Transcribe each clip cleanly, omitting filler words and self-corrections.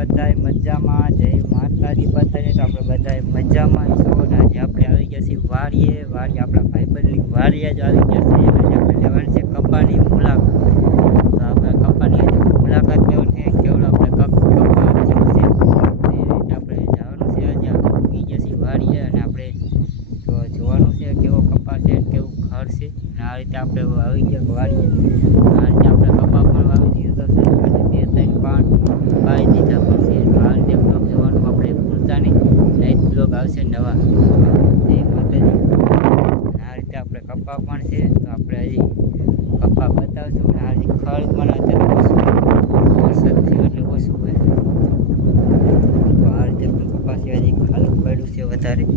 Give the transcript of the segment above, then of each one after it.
બધાય મજામાં? જય માતાજી બધાને. તો આપણે બધાય મજામાં છો ને આજે આપણે આવી ગયા છીએ વાડીએ આપણા ભાઈબંધની વાડીએ જ આવી ગયા છીએ અને આપણે લેવાની છે કપાની મુલાકાત. તો આપણે કપાની મુલાકાત લેવાની છે કેવડો આપણે કપા થયો છે એ રીતે આપણે જવાનું છે. આજે આવી ગયા છીએ વાડીએ અને આપણે તો જોવાનું છે કેવો કપા છે કેવું ઘર છે અને આ રીતે આપણે આવી ગયા વાડીએ. આ રીતે આપણે કપા પણ વાવી દીધો છે અને 2-3 પાન વાવી દીધા પણ છે. આ રીતે બ્લોગ જોવાનું આપણે ભૂલતા નહીં, નહીં બ્લોગ આવશે નવા. જય માતાજી. આ રીતે આપણે કપા પણ છે તો આપણે હજી કપા બતાવશું અને આ રીતે ખડ પણ અત્યારે ઓછું વરસાદ થયો એટલે ઓછું હોય તો આ રીતે આપણે કપા છે હજી ખાલી પડ્યું છે વધારે તો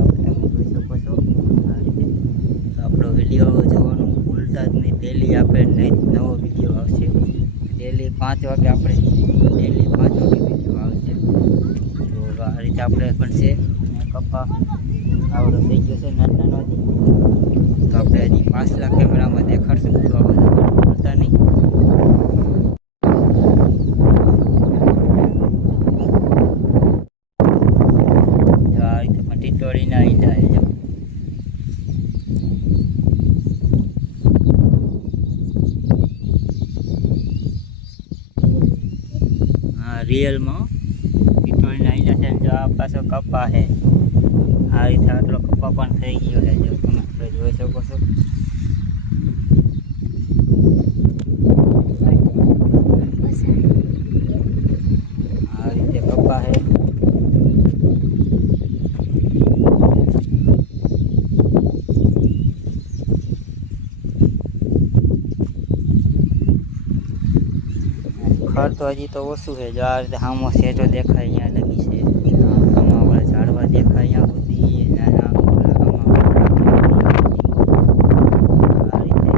આપણે તમે જોઈ શકો છો. આ રીતે તો આપણો વિડીયો જોવાનું ભૂલતા જ નહીં. ડેલી આપણે નહીં નવો વિડીયો આવશે. ડેલી 5 વાગે આપણે વિડીયો આવશે. તો આ રીતે આપણે પણ છે અને કપા આવડો થઈ ગયો છે નાનો તો આપણે હજી પાછલા કેમેરામાં દેખાડશું તો ભૂલતા નહીં. આ રીતે પણ ટીટોળીના ઈંડા છે. રિયલમાં ટીટોળીના ઈંડા છે. જો આ પાછો કપા છે. આ રીતે આટલો કપા પણ થઈ ગયો છે. જો તમે આપણે જોઈ શકો છો. આ રીતે કપા છે. ખર તો હજી તો ઓછું છે. જો આ રીતે આમાં સેટો દેખાય અહીંયા લગી છે. આમાં આપણે ઝાડવા દેખાય અહીંયા સુધી આ રીતે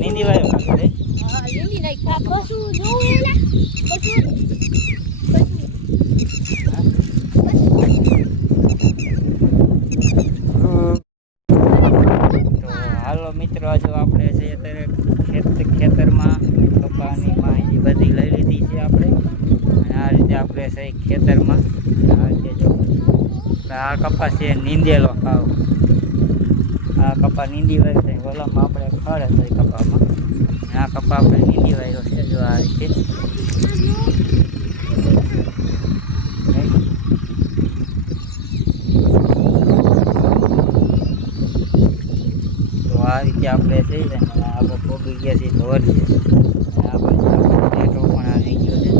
નીંદી વાયો લાગે છે. હા નીંદી નાખ. આ પશુ જોવું એલા તો હાલો મિત્રો, જો આપણે છે અત્યારે ખેતરમાં કપાની માહિતી બધી લઈ લીધી છે આપણે અને આ રીતે આપણે છે ખેતરમાં આ રીતે જો આ કપા છે નીંદેલો ખાવ. આ કપા નીંદી વાય છે. ઓલામાં આપણે ખડ હતો એ કપામાં આ કપા આપણે નીંદી વાયો છે. જો આ રીતે તો આ રીતે આપણે થઈ જાય. આપણે પોગી ગયા છીએ ધોરીએ આ બાજુ નેટો પણ આ થઈ ગયો છે.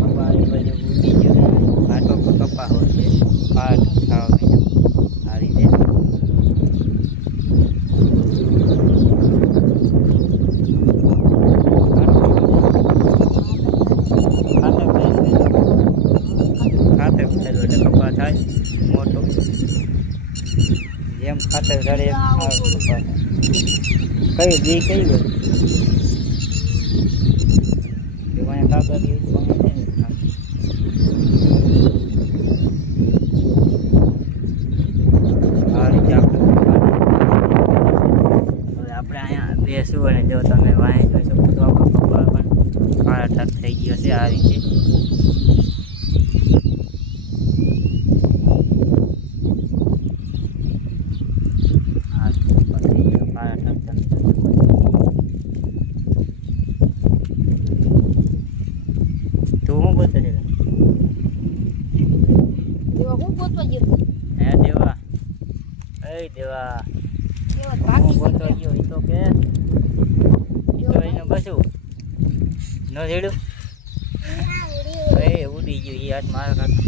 કપા એ બાજુ ઉડી ગયો ઘાટો કપા હોય છે. પાક ખાવા આ રીતે ખાતર એટલે કપા થાય મોટો. જેમ ખાતર જડે એમ કપા કઈ બી કઈ ગયું કાગળ બેસું અને જો તમે વાંહે જોઈ શકો તો આપણો કપા પણ કાળા ઠાક થઈ ગયો છે. આ રીતે તું શું બોલતો હે દેવા? દેવા હું બોલતો ગયો એ તો કે એને બસું ન જેડું ઉડી ગયું એ હાથ મારા કાકા.